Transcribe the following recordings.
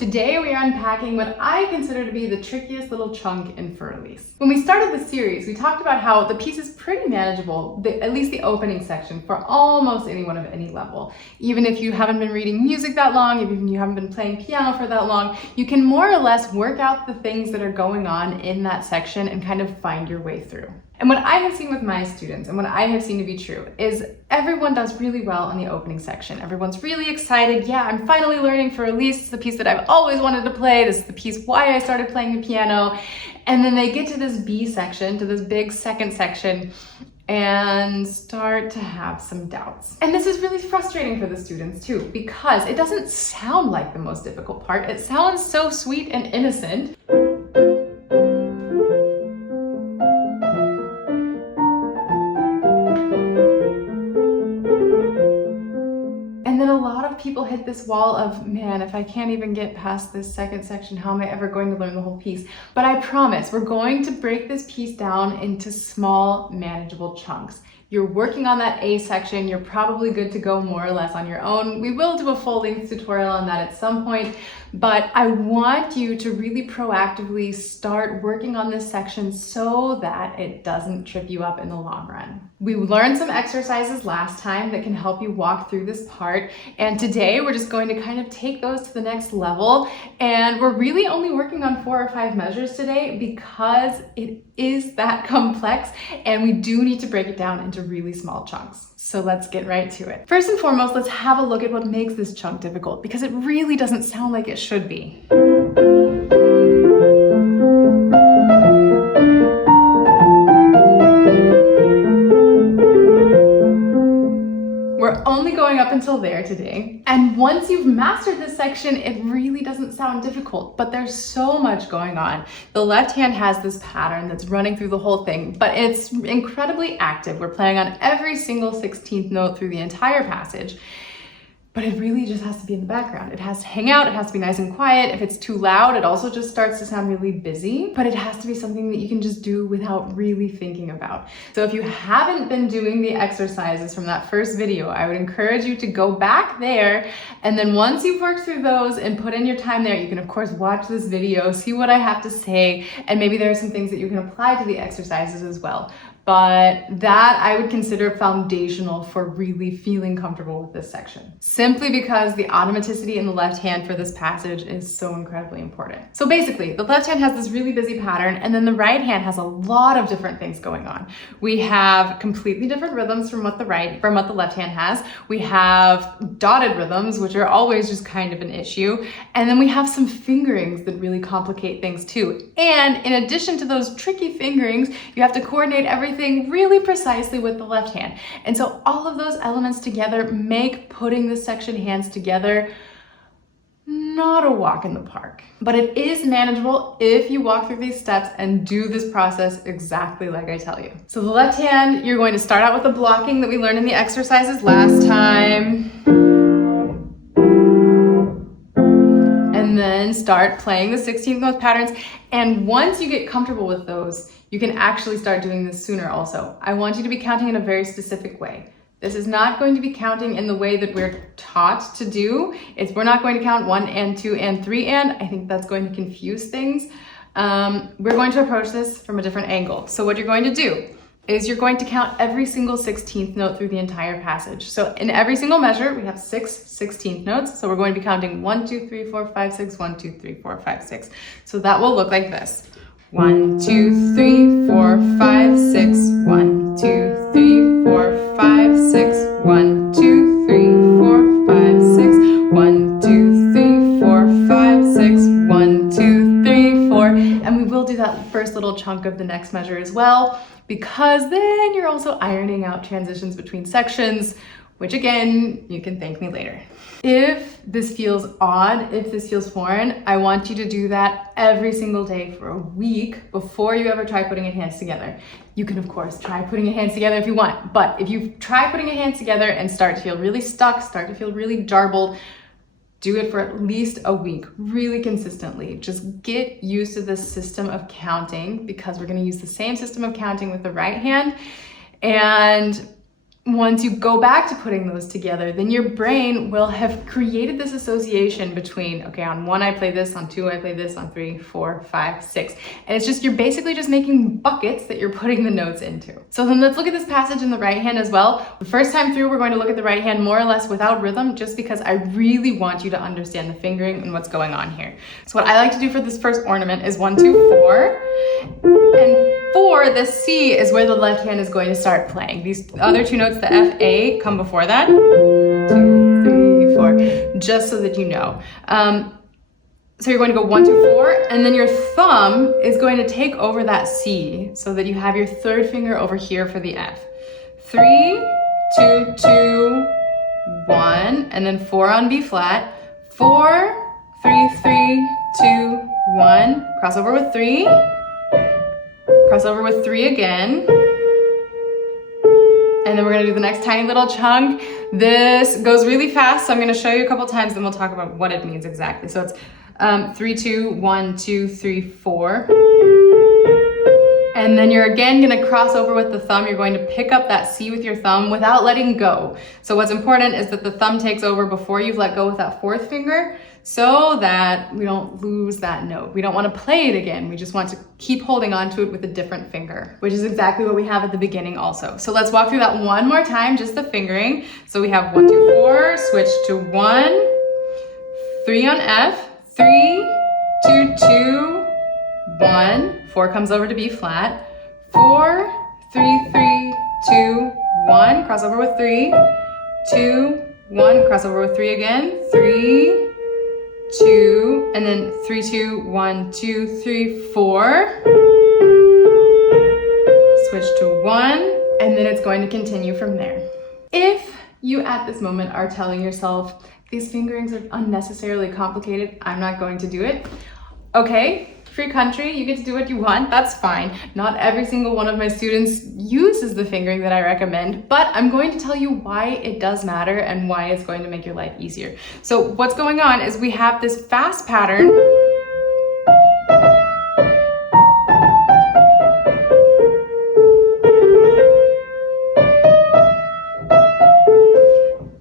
Today we are unpacking what I consider to be the trickiest little chunk in for Elise. When we started the series, we talked about how the piece is pretty manageable, at least the opening section, for almost anyone of any level. Even if you haven't been reading music that long, even if you haven't been playing piano for that long, you can more or less work out the things that are going on in that section and kind of find your way through. And what I have seen with my students, and what I have seen to be true, is everyone does really well in the opening section. Everyone's really excited. Yeah, I'm finally learning for Elise. It's the piece that I've always wanted to play. This is the piece why I started playing the piano. And then they get to this B section, to this big second section, and start to have some doubts. And this is really frustrating for the students too, because it doesn't sound like the most difficult part. It sounds so sweet and innocent. And then a lot of people hit this wall of, man, if I can't even get past this second section, how am I ever going to learn the whole piece? But I promise, we're going to break this piece down into small, manageable chunks. You're working on that A section, you're probably good to go more or less on your own. We will do a full-length tutorial on that at some point, but I want you to really proactively start working on this section so that it doesn't trip you up in the long run. We learned some exercises last time that can help you walk through this part, and today we're just going to kind of take those to the next level, and we're really only working on 4 or 5 measures today because it is that complex and we do need to break it down into really small chunks. So let's get right to it. First and foremost, let's have a look at what makes this chunk difficult, because it really doesn't sound like it should be. We're only going up until there today. And once you've mastered this section, it really doesn't sound difficult, but there's so much going on. The left hand has this pattern that's running through the whole thing, but it's incredibly active. We're playing on every single 16th note through the entire passage. But it really just has to be in the background. It has to hang out, it has to be nice and quiet. If it's too loud, it also just starts to sound really busy, but it has to be something that you can just do without really thinking about. So if you haven't been doing the exercises from that first video, I would encourage you to go back there, and then once you've worked through those and put in your time there, you can of course watch this video, see what I have to say, and maybe there are some things that you can apply to the exercises as well. But that I would consider foundational for really feeling comfortable with this section. Simply because the automaticity in the left hand for this passage is so incredibly important. So basically, the left hand has this really busy pattern, and then the right hand has a lot of different things going on. We have completely different rhythms from what the left hand has. We have dotted rhythms, which are always just kind of an issue. And then we have some fingerings that really complicate things too. And in addition to those tricky fingerings, you have to coordinate everything really precisely with the left hand. And so all of those elements together make putting this section hands together not a walk in the park. But it is manageable if you walk through these steps and do this process exactly like I tell you. So the left hand, you're going to start out with the blocking that we learned in the exercises last time. And then start playing the 16th note patterns. And once you get comfortable with those, you can actually start doing this sooner also. I want you to be counting in a very specific way. This is not going to be counting in the way that we're taught to do. We're not going to count 1 and 2 and 3 and. I think that's going to confuse things. We're going to approach this from a different angle. So what you're going to do is you're going to count every single 16th note through the entire passage. So in every single measure, we have 6 16th notes. So we're going to be counting 1, 2, 3, 4, 5, 6, 1, 2, 3, 4, 5, 6. So that will look like this. 1, 2, 3, 4, 5, 6, 1, 2, 3, 4, 5, 6, 1, 2, 3, 4, 5, 6, 1, 2, 3, 4, 5, 6, 1, 2, 3, 4. And we will do that first little chunk of the next measure as well, because then you're also ironing out transitions between sections, which again, you can thank me later. If this feels odd, if this feels foreign, I want you to do that every single day for a week before you ever try putting your hands together. You can of course try putting your hands together if you want, but if you try putting your hands together and start to feel really stuck, start to feel really jarbled, do it for at least a week, really consistently. Just get used to this system of counting, because we're gonna use the same system of counting with the right hand. And Once you go back to putting those together, then your brain will have created this association between, okay, on 1 I play this, on 2 I play this, on 3, 4, 5, 6. And it's just, you're basically just making buckets that you're putting the notes into. So then let's look at this passage in the right hand as well. The first time through, we're going to look at the right hand more or less without rhythm, just because I really want you to understand the fingering and what's going on here. So what I like to do for this first ornament is 1, 2, 4. And 4, the C is where the left hand is going to start playing. These other 2 notes, the F, A, come before that. 2, 3, 4, just so that you know. So you're going to go 1, 2, 4, and then your thumb is going to take over that C so that you have your third finger over here for the F. 3, 2, 2, 1, and then 4 on B flat. 4, 3, 3, 2, 1, cross over with 3. Cross over with 3 again. And then we're gonna do the next tiny little chunk. This goes really fast, so I'm gonna show you a couple times, then we'll talk about what it means exactly. So it's 3, 2, 1, 2, 3, 4. And then you're again gonna cross over with the thumb. You're going to pick up that C with your thumb without letting go. So what's important is that the thumb takes over before you've let go with that 4th finger, so that we don't lose that note. We don't want to play it again. We just want to keep holding on to it with a different finger, which is exactly what we have at the beginning also. So let's walk through that one more time, just the fingering. So we have 1, 2, 4, switch to 1, 3 on F, 3, 2, 2, 1, 4 comes over to B flat, 4, 3, 3, 2, 1, cross over with 3, 2, 1, cross over with 3 again, 3, 2, and then 3, 2, 1, 2, 3, 4. Switch to 1, and then it's going to continue from there. If you at this moment are telling yourself, these fingerings are unnecessarily complicated, I'm not going to do it. Okay, free country, you get to do what you want, that's fine. Not every single one of my students uses the fingering that I recommend, but I'm going to tell you why it does matter and why it's going to make your life easier. So what's going on is we have this fast pattern.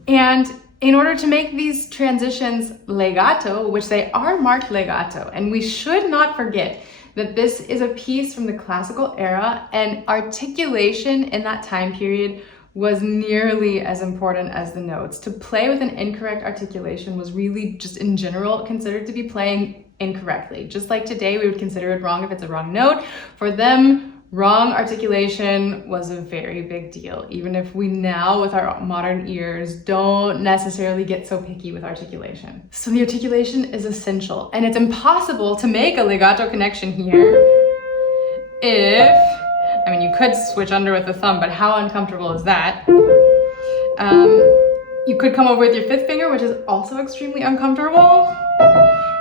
And in order to make these transitions legato, which they are marked legato, and we should not forget that this is a piece from the classical era, and articulation in that time period was nearly as important as the notes. To play with an incorrect articulation was really just in general considered to be playing incorrectly. Just like today, we would consider it wrong if it's a wrong note. For them, wrong articulation was a very big deal, even if we now, with our modern ears, don't necessarily get so picky with articulation. So the articulation is essential, and it's impossible to make a legato connection here if, I mean, you could switch under with the thumb, but how uncomfortable is that? You could come over with your 5th finger, which is also extremely uncomfortable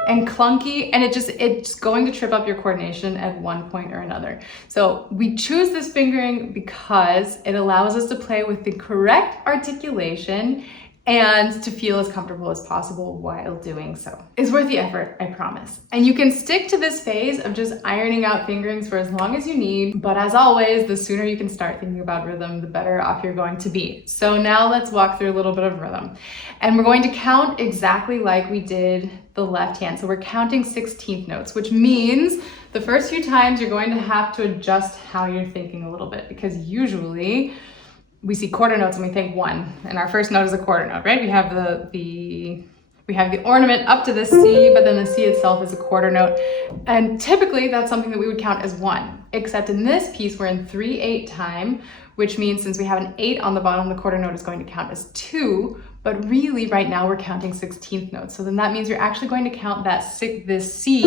and clunky, and it's going to trip up your coordination at one point or another. So we choose this fingering because it allows us to play with the correct articulation and to feel as comfortable as possible while doing so. It's worth the effort, I promise. And you can stick to this phase of just ironing out fingerings for as long as you need, but as always, the sooner you can start thinking about rhythm, the better off you're going to be. So now let's walk through a little bit of rhythm. And we're going to count exactly like we did the left hand. So we're counting 16th notes, which means the first few times you're going to have to adjust how you're thinking a little bit, because usually we see quarter notes and we think 1, and our first note is a quarter note, right? We have the ornament up to the C, but then the C itself is a quarter note. And typically that's something that we would count as 1, except in this piece, we're in 3/8 time, which means since we have an 8 on the bottom, the quarter note is going to count as 2, but really right now we're counting 16th notes. So then that means you're actually going to count this C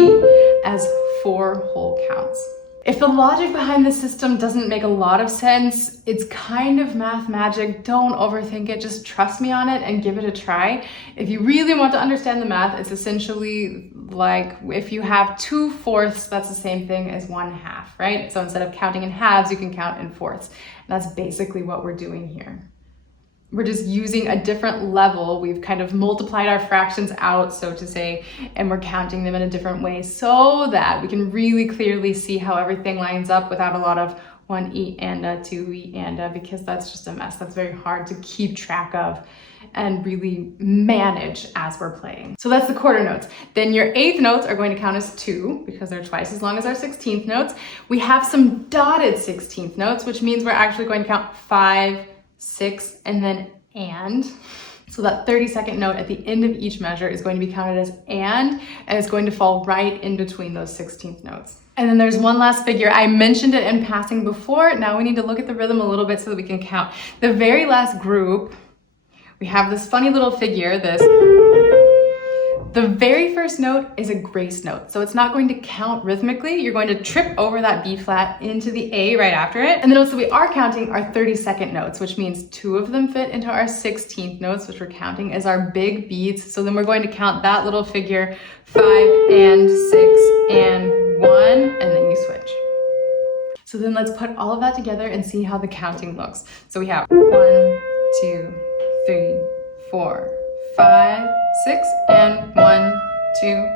as 4 whole counts. If the logic behind the system doesn't make a lot of sense, it's kind of math magic. Don't overthink it. Just trust me on it and give it a try. If you really want to understand the math, it's essentially like if you have 2/4, that's the same thing as 1/2, right? So instead of counting in halves, you can count in fourths. And that's basically what we're doing here. We're just using a different level. We've kind of multiplied our fractions out, so to say, and we're counting them in a different way so that we can really clearly see how everything lines up without a lot of 1 E and a, 2 E and a, because that's just a mess. That's very hard to keep track of and really manage as we're playing. So that's the quarter notes. Then your eighth notes are going to count as 2 because they're twice as long as our 16th notes. We have some dotted 16th notes, which means we're actually going to count 5, 6, and then and. So that 32nd note at the end of each measure is going to be counted as and it's going to fall right in between those 16th notes. And then there's one last figure. I mentioned it in passing before. Now we need to look at the rhythm a little bit so that we can count. The very last group, we have this funny little figure, the very first note is a grace note. So it's not going to count rhythmically. You're going to trip over that B flat into the A right after it. And the notes that we are counting are 32nd notes, which means 2 of them fit into our 16th notes, which we're counting as our big beats. So then we're going to count that little figure 5 and 6 and 1, and then you switch. So then let's put all of that together and see how the counting looks. So we have 1, 2, 3, 4, 5, 6, and 1, 2,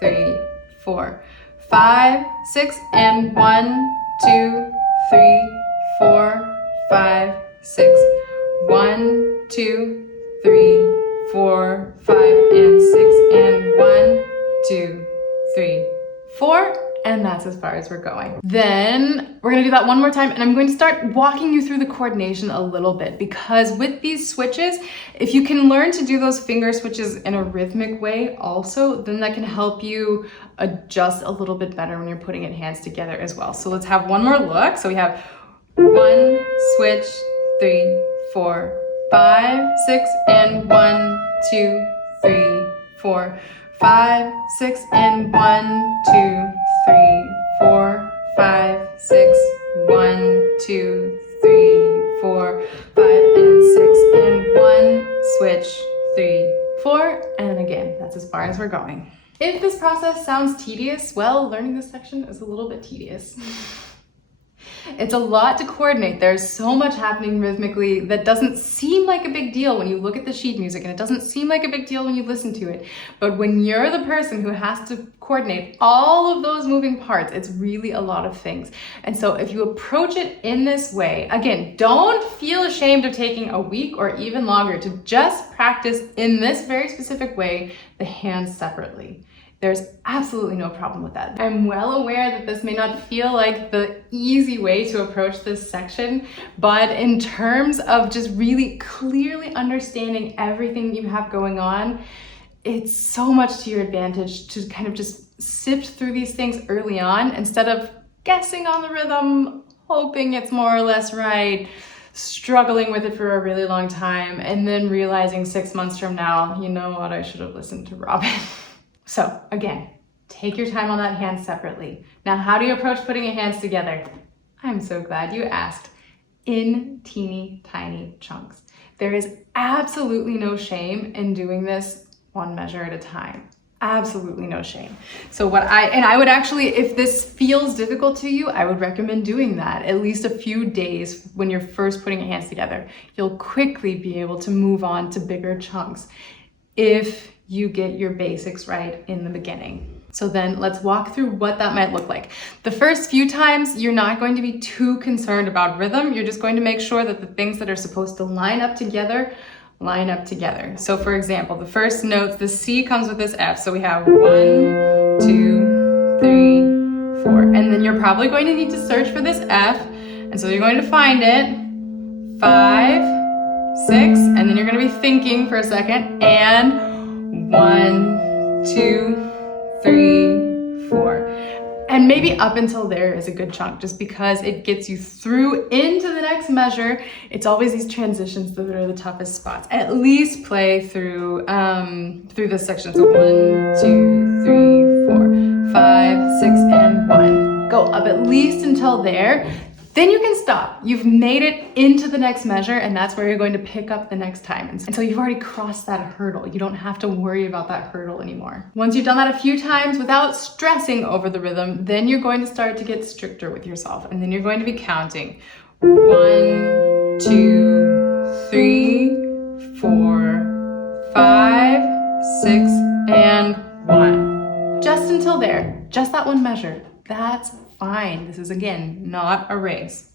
3, 4, 5, 6, and 1, 2, 3, 4, 5, 6, 1, 2, 3, 4, 5, and 6, and 1, 2, 3, 4. And that's as far as we're going. Then we're gonna do that one more time, and I'm going to start walking you through the coordination a little bit, because with these switches, if you can learn to do those finger switches in a rhythmic way also, then that can help you adjust a little bit better when you're putting your hands together as well. So let's have one more look. So we have 1, switch, 3, 4, 5, 6, and 1, 2, 3, 4, 5, 6, and 1, 2, 3, 4, 5, 6, 1, 2, 3, 4, 5, and 6, and 1, switch, 3, 4, and again, that's as far as we're going. If this process sounds tedious, well, learning this section is a little bit tedious. It's a lot to coordinate. There's so much happening rhythmically that doesn't seem like a big deal when you look at the sheet music, and it doesn't seem like a big deal when you listen to it. But when you're the person who has to coordinate all of those moving parts, it's really a lot of things. And so if you approach it in this way, again, don't feel ashamed of taking a week or even longer to just practice in this very specific way, the hands separately. There's absolutely no problem with that. I'm well aware that this may not feel like the easy way to approach this section, but in terms of just really clearly understanding everything you have going on, it's so much to your advantage to kind of just sift through these things early on instead of guessing on the rhythm, hoping it's more or less right, struggling with it for a really long time, and then realizing 6 months from now, you know what, I should have listened to Robin. So again, take your time on that hand separately. Now, how do you approach putting your hands together? I'm so glad you asked. In teeny tiny chunks. There is absolutely no shame in doing this one measure at a time. Absolutely no shame. So I would actually, if this feels difficult to you, I would recommend doing that at least a few days when you're first putting your hands together. You'll quickly be able to move on to bigger chunks if you get your basics right in the beginning. So then let's walk through what that might look like. The first few times, you're not going to be too concerned about rhythm. You're just going to make sure that the things that are supposed to line up together, line up together. So for example, the first notes, the C comes with this F. So we have 1, 2, 3, 4. And then you're probably going to need to search for this F. And so you're going to find it, 5, 6, and then you're going to be thinking for a second, and 1, 2, 3, 4. And maybe up until there is a good chunk, just because it gets you through into the next measure. It's always these transitions that are the toughest spots. At least play through this section. So 1, 2, 3, 4, 5, 6, and 1. Go up at least until there. Then you can stop. You've made it into the next measure, and that's where you're going to pick up the next time. And so you've already crossed that hurdle. You don't have to worry about that hurdle anymore. Once you've done that a few times without stressing over the rhythm, then you're going to start to get stricter with yourself. And then you're going to be counting 1, 2, 3, 4, 5, 6, and 1. Just until there, just that one measure. That's fine. This is, again, not a race.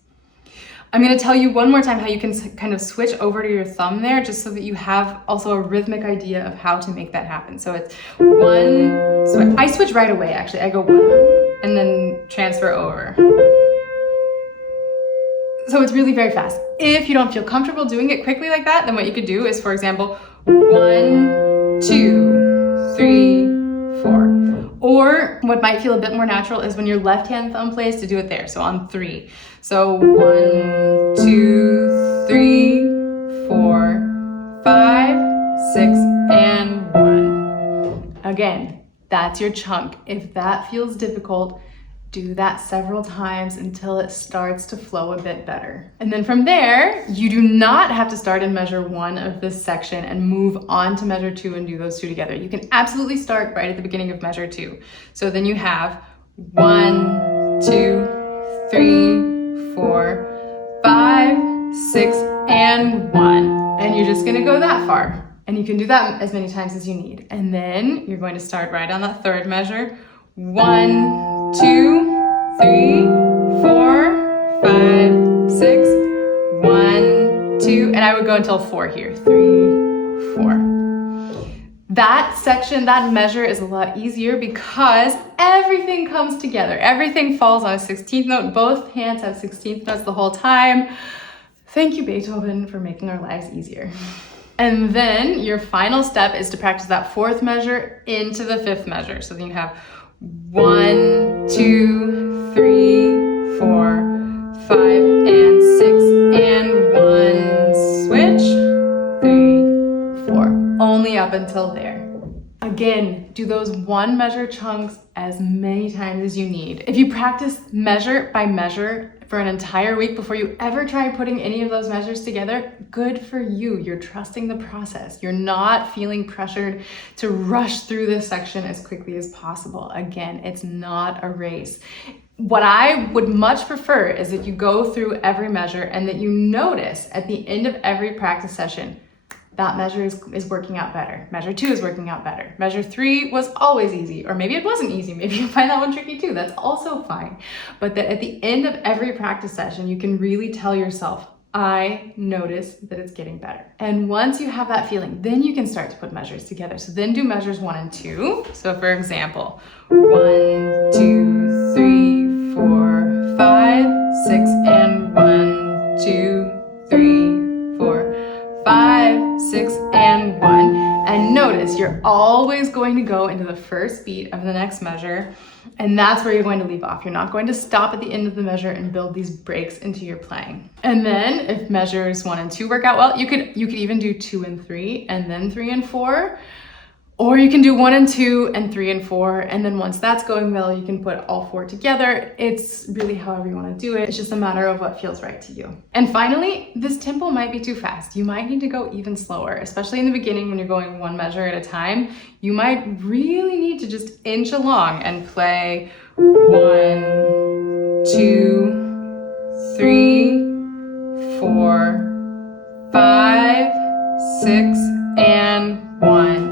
I'm gonna tell you one more time how you can kind of switch over to your thumb there, just so that you have also a rhythmic idea of how to make that happen. So it's 1, so I switch right away actually. I go 1 and then transfer over. So it's really very fast. If you don't feel comfortable doing it quickly like that, then what you could do is, for example, 1, 2, 3, 4. Or what might feel a bit more natural is when your left hand thumb plays, to do it there. So on 3. So 1, 2, 3, 4, 5, 6, and 1. Again, that's your chunk. If that feels difficult, do that several times until it starts to flow a bit better. And then from there, you do not have to start in measure 1 of this section and move on to measure 2 and do those 2 together. You can absolutely start right at the beginning of measure 2. So then you have 1, 2, 3, 4, 5, 6, and 1. And you're just gonna go that far. And you can do that as many times as you need. And then you're going to start right on that third measure. 1, 2, 3, 4, 5, 6, 1, 2, and I would go until 4 here. 3, 4. That section, that measure is a lot easier because everything comes together. Everything falls on a 16th note. Both hands have 16th notes the whole time. Thank you, Beethoven, for making our lives easier. And then your final step is to practice that 4th measure into the 5th measure. So then you have 1, 2, 3, 4, 5, and 6, and 1, switch, 3, 4. Only up until there. Again, do those 1 measure chunks as many times as you need. If you practice measure by measure for an entire week before you ever try putting any of those measures together, good for you. You're trusting the process. You're not feeling pressured to rush through this section as quickly as possible. Again, it's not a race. What I would much prefer is that you go through every measure and that you notice at the end of every practice session, that measure is working out better. Measure 2 is working out better. Measure 3 was always easy, or maybe it wasn't easy. Maybe you find that one tricky too. That's also fine. But that at the end of every practice session, you can really tell yourself, I notice that it's getting better. And once you have that feeling, then you can start to put measures together. So then do measures 1 and 2. So for example, 1, 2, 3, 4, 5, 6, and 1, 2, 3, 4, 5, 6, and 1. And notice you're always going to go into the first beat of the next measure, and that's where you're going to leave off. You're not going to stop at the end of the measure and build these breaks into your playing. And then if measures 1 and 2 work out well, you could even do 2 and 3 and then 3 and 4. Or you can do 1 and 2 and 3 and 4, and then once that's going well, you can put all 4 together. It's really however you want to do it. It's just a matter of what feels right to you. And finally, this tempo might be too fast. You might need to go even slower, especially in the beginning when you're going 1 measure at a time. You might really need to just inch along and play 1, 2, 3, 4, 5, 6, and 1.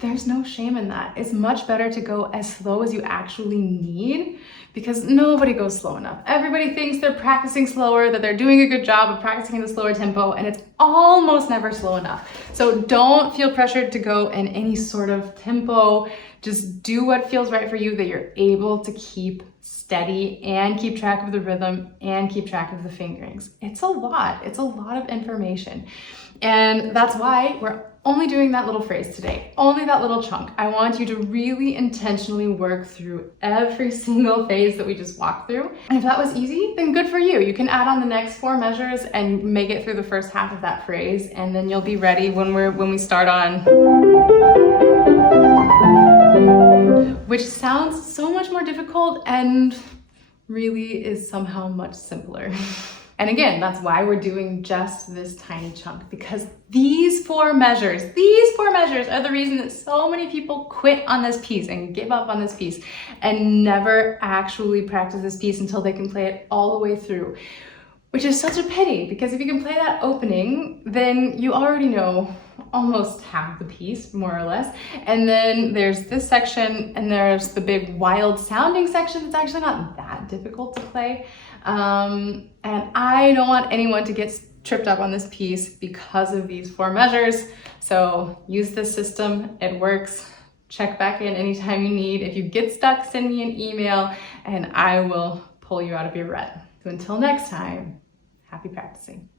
There's no shame in that. It's much better to go as slow as you actually need, because nobody goes slow enough. Everybody thinks they're practicing slower, that they're doing a good job of practicing in the slower tempo, and it's almost never slow enough. So don't feel pressured to go in any sort of tempo. Just do what feels right for you, that you're able to keep steady and keep track of the rhythm and keep track of the fingerings. It's a lot of information. And that's why we're only doing that little phrase today, only that little chunk. I want you to really intentionally work through every single phase that we just walked through. And if that was easy, then good for you. You can add on the next 4 measures and make it through the first half of that phrase, and then you'll be ready when we start on, which sounds so much more difficult and really is somehow much simpler. And again, that's why we're doing just this tiny chunk, because these 4 measures are the reason that so many people quit on this piece and give up on this piece and never actually practice this piece until they can play it all the way through, which is such a pity, because if you can play that opening, then you already know almost half the piece, more or less. And then there's this section, and there's the big wild sounding section that's actually not that difficult to play. And I don't want anyone to get tripped up on this piece because of these 4 measures. So use this system, it works. Check back in anytime you need. If you get stuck, send me an email and I will pull you out of your rut. So until next time, happy practicing.